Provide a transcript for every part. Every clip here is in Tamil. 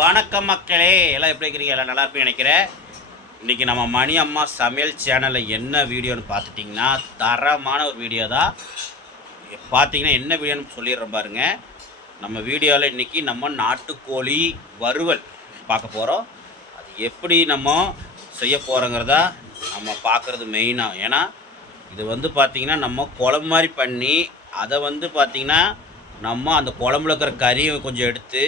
வணக்கம் மக்களே, எல்லாம் எப்படி இருக்கிறீங்க? எல்லாம் நல்லா இருப்பேன்னு நினைக்கிறேன். இன்றைக்கி நம்ம மணி அம்மா சமையல் சேனலில் என்ன வீடியோன்னு பார்த்துட்டிங்கன்னா, தரமான ஒரு வீடியோ தான். பார்த்தீங்கன்னா என்ன வீடியோன்னு சொல்லிடுறேன் பாருங்க. நம்ம வீடியோவில் இன்றைக்கி நம்ம நாட்டுக்கோழி வறுவல் பார்க்க போகிறோம். அது எப்படி நம்ம செய்ய போகிறோங்கிறதா நம்ம பார்க்குறது மெயினாக. ஏன்னா இது வந்து பார்த்திங்கன்னா நம்ம குழம்பு மாதிரி பண்ணி அதை வந்து பார்த்திங்கன்னா நம்ம அந்த குழம்புல இருக்கிற கறியை கொஞ்சம் எடுத்து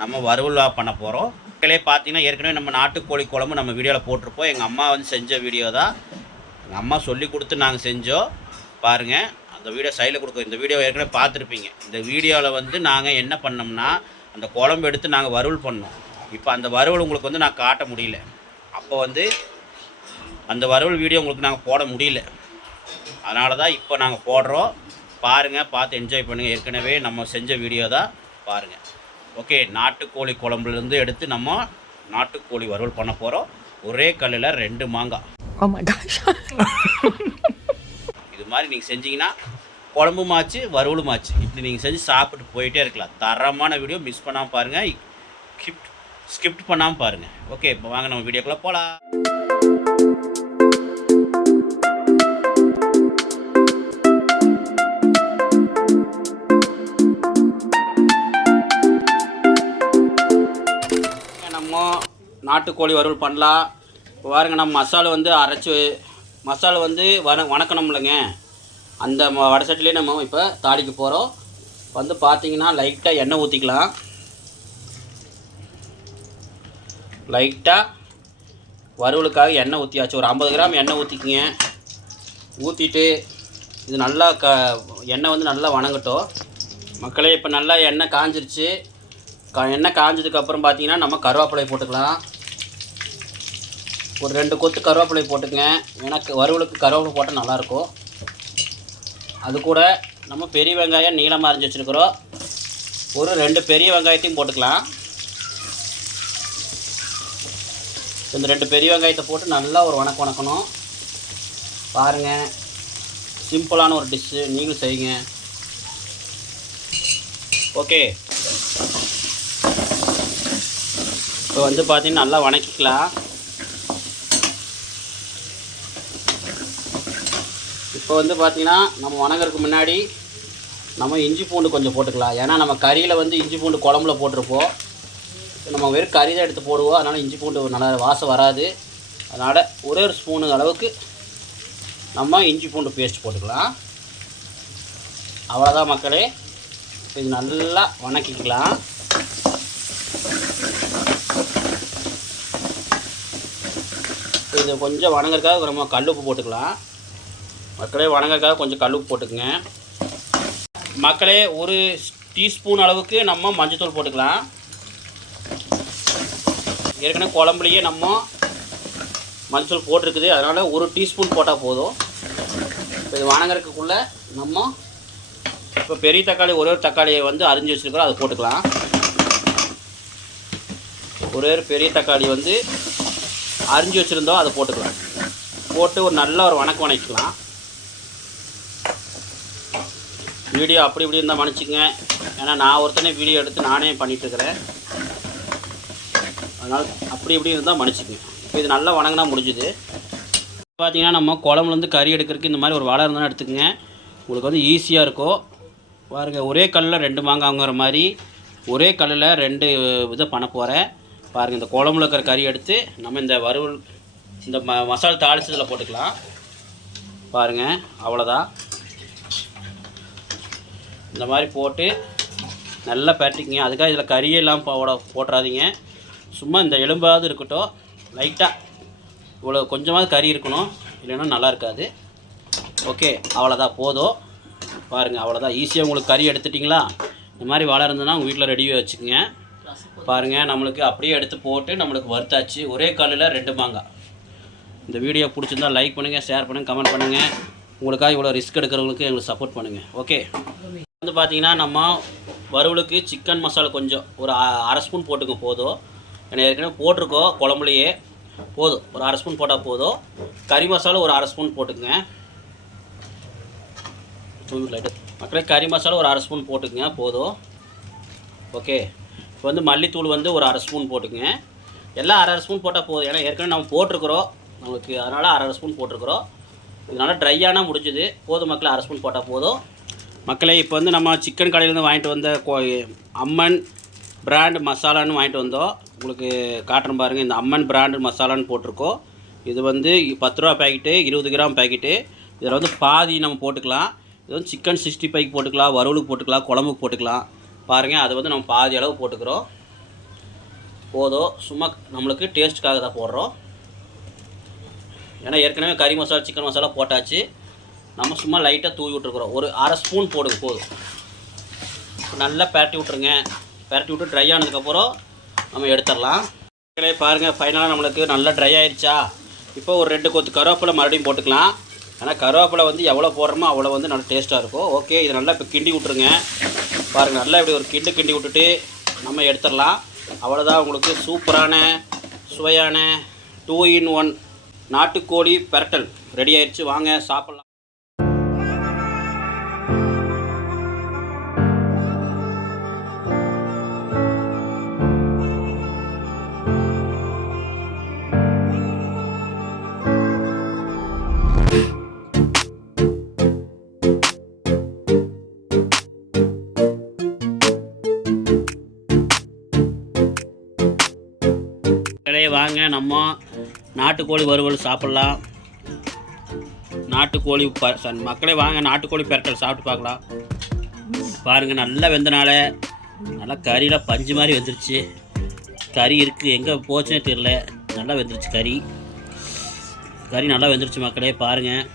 நம்ம வறுவலாக பண்ண போகிறோம். மக்களே பார்த்தீங்கன்னா ஏற்கனவே நம்ம நாட்டுக்கோழி குழம்பு நம்ம வீடியோவில் போட்டிருப்போம். எங்கள் அம்மா வந்து செஞ்ச வீடியோ தான். எங்கள் அம்மா சொல்லி கொடுத்து நாங்கள் செஞ்சோம். பாருங்கள், அந்த வீடியோ சைடில் கொடுக்குறோம். இந்த வீடியோ ஏற்கனவே பார்த்துருப்பீங்க. இந்த வீடியோவில் வந்து நாங்கள் என்ன பண்ணோம்னா அந்த குழம்பு எடுத்து நாங்கள் வறுவல் பண்ணோம். இப்போ அந்த வறுவல் உங்களுக்கு வந்து நான் காட்ட முடியல. அப்போ வந்து அந்த வறுவல் வீடியோ உங்களுக்கு நாங்கள் போட முடியல. அதனால தான் இப்போ நாங்கள் போடுறோம். பாருங்கள், பார்த்து என்ஜாய் பண்ணுங்கள். ஏற்கனவே நம்ம செஞ்ச வீடியோ தான், பாருங்கள். ஓகே, நாட்டுக்கோழி குழம்புலேருந்து எடுத்து நம்ம நாட்டுக்கோழி வறுவல் பண்ண போகிறோம். ஒரே கல்லில் 2 மாங்காய். இது மாதிரி நீங்கள் செஞ்சீங்கன்னா குழம்புமாச்சு வறுவலுமாச்சு. இப்படி நீங்கள் செஞ்சு சாப்பிட்டு போயிட்டே இருக்கலாம். தரமான வீடியோ, மிஸ் பண்ணாமல் பாருங்கள், ஸ்கிப்ட் பண்ணாமல் பாருங்கள். ஓகே, இப்போ வாங்க நம்ம வீடியோக்குள்ளே போகலாம். நாட்டுக்கோழி வறுவல் பண்ணலாம். இப்போ பாருங்க, நம்ம மசாலா வந்து அரைச்சி மசாலா வந்து வணக்கணும்லங்க. அந்த வடசட்டிலே நம்ம இப்போ தாளிக்க போகிறோம். வந்து பார்த்திங்கன்னா லைட்டாக எண்ணெய் ஊற்றிக்கலாம். லைட்டாக வறுவலுக்காக எண்ணெய் ஊற்றியாச்சு. ஒரு 50 கிராம் எண்ணெய் ஊற்றிக்கிங்க. ஊற்றிட்டு இது நல்லா எண்ணெய் வந்து நல்லா வணங்கட்டும் மக்களே. இப்போ நல்லா எண்ணெய் காஞ்சிருச்சு. எண்ணெய் காஞ்சதுக்கப்புறம் பார்த்திங்கன்னா நம்ம கருவேப்பிலை போட்டுக்கலாம். ஒரு 2 கொத்து கருவேப்பிலை போட்டுக்கங்க. எனக்கு வறுவலுக்கு கருவேப்பிலை போட்டால் நல்லாயிருக்கும். அது கூட நம்ம பெரிய வெங்காயம் நீளமாக அரிஞ்சு வச்சுருக்கிறோம். ஒரு 2 பெரிய வெங்காயத்தையும் போட்டுக்கலாம். இந்த 2 பெரிய வெங்காயத்தை போட்டு நல்லா ஒரு வணக்கணும். பாருங்கள், சிம்பிளான ஒரு டிஷ்ஷு, நீங்களும் செய்யுங்க. ஓகே, இப்போ வந்து பார்த்திங்கன்னா நல்லா வணக்கிக்கலாம். இப்போ வந்து பார்த்திங்கன்னா நம்ம வணங்குறதுக்கு முன்னாடி நம்ம இஞ்சி பூண்டு கொஞ்சம் போட்டுக்கலாம். ஏன்னா நம்ம கறியில் வந்து இஞ்சி பூண்டு குழம்புல போட்டிருப்போம். நம்ம வெறும் கறி தான் எடுத்து போடுவோம். அதனால் இஞ்சி பூண்டு நல்லா வாசம் வராது. அதனால் ஒரே ஒரு ஸ்பூனு அளவுக்கு நம்ம இஞ்சி பூண்டு பேஸ்ட் போட்டுக்கலாம். அவ்வளோதான் மக்களே. இது நல்லா வணக்கிக்கலாம். இது கொஞ்சம் வணங்குறதுக்காக நம்ம கல்லுப்பு போட்டுக்கலாம். மக்களே, வணங்குறதுக்காக கொஞ்சம் கல்லுப்பு போட்டுக்குங்க. மக்களே, ஒரு டீஸ்பூன் அளவுக்கு நம்ம மஞ்சத்தூள் போட்டுக்கலாம். ஏற்கனவே குழம்புலையே நம்ம மஞ்சள் போட்டிருக்குது. அதனால் ஒரு டீஸ்பூன் போட்டால் போதும். இப்போ இது வணங்குறதுக்குள்ளே நம்ம இப்போ பெரிய தக்காளி ஒரு தக்காளியை வந்து அரிஞ்சு வச்சுருக்கிறோம், அதை போட்டுக்கலாம். ஒரே பெரிய தக்காளி வந்து அரிஞ்சு வச்சுருந்தோம், அதை போட்டுக்கலாம். போட்டு ஒரு நல்ல ஒரு வணக்கிக்கலாம். வீடியோ அப்படி இப்படி இருந்தால் மன்னிச்சுங்க. ஏன்னா நான் ஒருத்தனே வீடியோ எடுத்து நானே பண்ணிகிட்ருக்கிறேன். அதனால் அப்படி இப்படி இருந்தால் மன்னிச்சுக்குங்க. இப்போ இது நல்லா வணங்கினா முடிஞ்சுது. பார்த்திங்கன்னா நம்ம குழம்புலேருந்து கறி எடுக்கிறதுக்கு இந்த மாதிரி ஒரு வாழை இருந்தாலும் எடுத்துக்கங்க. உங்களுக்கு வந்து ஈஸியாக இருக்கும். பாருங்கள், ஒரே கல்லில் 2 மாங்காய்ங்கிற மாதிரி ஒரே கல்லில் 2 இதை பண்ண போகிறேன். பாருங்கள், இந்த குழம்புல இருக்கிற கறி எடுத்து நம்ம இந்த வறுவல் இந்த மசாலா தாளிச்சதில் போட்டுக்கலாம். பாருங்கள், அவ்வளோதான். இந்த மாதிரி போட்டு நல்லா பரட்டிக்கிங்க. அதுக்காக இதில் கறியெல்லாம் போட்டுறாதீங்க. சும்மா இந்த எலும்பாவது இருக்கட்டும். லைட்டாக இவ்வளோ கொஞ்சமாவது கறி இருக்கணும், இல்லைன்னா நல்லா இருக்காது. ஓகே, அவ்வளோதான், போதும். பாருங்கள், அவ்வளோதான். ஈஸியாக உங்களுக்கு கறி எடுத்துட்டிங்களா? இந்த மாதிரி வாழை இருந்ததுன்னா உங்கள் வீட்டில் ரெடியாக வச்சுக்கோங்க. பாருங்கள், நம்மளுக்கு அப்படியே எடுத்து போட்டு நம்மளுக்கு வறுத்தாச்சு. ஒரே கல்லில் 2 மாங்காய். இந்த வீடியோ பிடிச்சிருந்தால் லைக் பண்ணுங்கள், ஷேர் பண்ணுங்கள், கமெண்ட் பண்ணுங்கள். உங்களுக்காக இவ்வளோ ரிஸ்க் எடுக்கிறவங்களுக்கு எங்களுக்கு சப்போர்ட் பண்ணுங்கள். ஓகே, வந்து பார்த்திங்கன்னா நம்ம வறுவலுக்கு சிக்கன் மசாலா கொஞ்சம் ஒரு 1/2 ஸ்பூன் போட்டுங்க போதும். ஏன்னா ஏற்கனவே போட்டிருக்கோம் குழம்புலையே, போதும். ஒரு 1/2 ஸ்பூன் போட்டால் போதும். கறி மசாலா ஒரு 1/2 ஸ்பூன் போட்டுக்குங்க. மக்களே, கறி மசாலா ஒரு 1/2 ஸ்பூன் போட்டுக்குங்க போதும். ஓகே, இப்போ வந்து மல்லித்தூள் வந்து ஒரு 1/2 ஸ்பூன் போட்டுக்குங்க. எல்லாம் 1/2 ஸ்பூன் போட்டால் போதும். ஏன்னா ஏற்கனவே நம்ம போட்டிருக்கிறோம் நம்மளுக்கு, அதனால் 1/2 ஸ்பூன் போட்டிருக்கிறோம். இதனால் ட்ரையான முடிஞ்சுது. போதும் மக்களே, 1/2 ஸ்பூன் போட்டால் போதும் மக்களே. இப்போ வந்து நம்ம சிக்கன் கடையிலேருந்து வாங்கிட்டு வந்த அம்மன் பிராண்ட் மசாலான்னு வாங்கிட்டு வந்தோம். உங்களுக்கு காட்டுறேன் பாருங்கள். இந்த அம்மன் பிராண்டு மசாலான்னு போட்டிருக்கோம். இது வந்து 10 ரூபா பேக்கெட்டு, 20 கிராம் பேக்கெட்டு. இதில் வந்து பாதி நம்ம போட்டுக்கலாம். இது வந்து சிக்கன் 65க்கு போட்டுக்கலாம், வறுவலுக்கு போட்டுக்கலாம், குழம்புக்கு போட்டுக்கலாம். பாருங்கள், அது வந்து நம்ம பாதி அளவு போட்டுக்கிறோம். போதும், சும்மா நம்மளுக்கு டேஸ்ட்டுக்காக தான் போடுறோம். ஏன்னா ஏற்கனவே கறி மசாலா சிக்கன் மசாலா போட்டாச்சு. நம்ம சும்மா லைட்டாக தூவி விட்டுருக்குறோம். ஒரு 1/2 ஸ்பூன் போடுங்க போதும். நல்லா பரட்டி விட்ருங்க. பரட்டி விட்டு ட்ரை ஆனதுக்கப்புறம் நம்ம எடுத்துடலாம். பாருங்கள், ஃபைனலாக நம்மளுக்கு நல்லா ட்ரை ஆயிடுச்சா. இப்போ ஒரு 2 கொத்து கருவேப்பிலை மறுபடியும் போட்டுக்கலாம். ஏன்னா கருவேப்பிலை வந்து எவ்வளோ போடுறோமோ அவ்வளோ வந்து நல்லா டேஸ்ட்டாக இருக்கும். ஓகே, இது நல்லா இப்போ கிண்டி விட்ருங்க. பாருங்கள், நல்லா இப்படி ஒரு கிண்டி விட்டுட்டு நம்ம எடுத்துடலாம். அவ்வளோதான், உங்களுக்கு சூப்பரான சுவையான 2 in 1 நாட்டுக்கோழி பெரட்டல் ரெடி ஆயிடுச்சு. வாங்க சாப்பிட்லாம். வாங்க நம்ம நாட்டுக்கோழி வறுவல் சாப்பிட்லாம். நாட்டுக்கோழி மக்களே வாங்க நாட்டுக்கோழி பெரட்டல் சாப்பிட்டு பார்க்கலாம். பாருங்கள், நல்லா வெந்தனால நல்லா கறியில் பஞ்சு மாதிரி வெந்துருச்சு. கறி இருக்குது, எங்கே போச்சுன்னே தெரியல. நல்லா வெந்துருச்சு கறி நல்லா வெந்துருச்சு மக்களே. பாருங்கள்,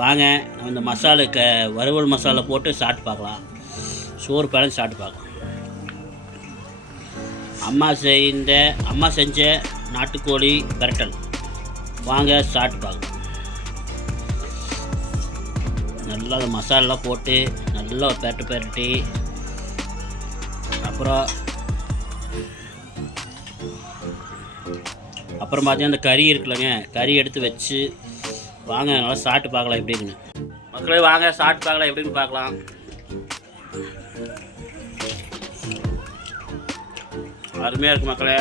வாங்க நம்ம இந்த மசாலா வறுவல் மசாலா போட்டு சாப்பிட்டு பார்க்கலாம். சோறு பழம் சாப்பிட்டு பார்க்கலாம். அம்மா செஞ்ச நாட்டுக்கோழி பெரட்டல் வாங்க சாப்பிட்டு பார்க்கலாம். நல்லா அந்த மசாலெலாம் போட்டு நல்லா ஒரு பெரட்டி அப்புறம் பார்த்தீங்கன்னா அந்த கறி இருக்குல்லங்க, கறி எடுத்து வச்சு வாங்க நல்லா சாப்பிட்டு பார்க்கலாம் எப்படின்னு. மக்களே வாங்க சாப்பிட்டு பார்க்கலாம் எப்படின்னு பார்க்கலாம். அருமையாக இருக்குது மக்களே.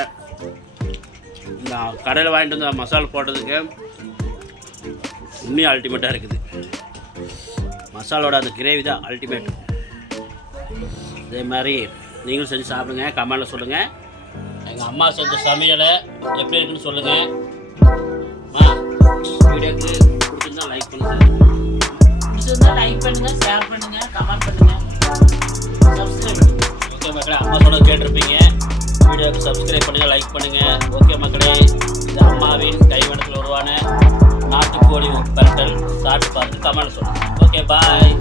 இந்த கடையில் வாங்கிட்டு வந்து மசாலா போட்டதுக்கு இன்னும் அல்டிமேட்டாக இருக்குது. மசாலோட அந்த கிரேவி தான் அல்டிமேட். இதே மாதிரி நீங்களும் செஞ்சு சாப்பிடுங்க. கமெண்டில் சொல்லுங்கள். எங்கள் அம்மா செஞ்ச சமையலை எப்படி இருக்குன்னு சொல்லுங்கள். வீடியோக்கு பிடிச்சிருந்தா லைக் பண்ணுங்கள், ஷேர் பண்ணுங்கள், கமெண்ட் பண்ணுங்கள், சப்ஸ்கிரைப் பண்ணுங்கள். ஓகே மக்களே, அம்மா சொன்னது கேட்டிருப்பீங்க. வீடியோவுக்கு சப்ஸ்கிரைப் பண்ணுங்கள், லைக் பண்ணுங்கள். ஓகே மக்களே, இது அம்மாவின் கைவண்ணத்தில் உருவான நாட்டுக்கோழி பெரட்டல் சாப்பிட்டு பார்த்து கமெண்ட் சொல்லுங்கள். ஓகே, பாய்.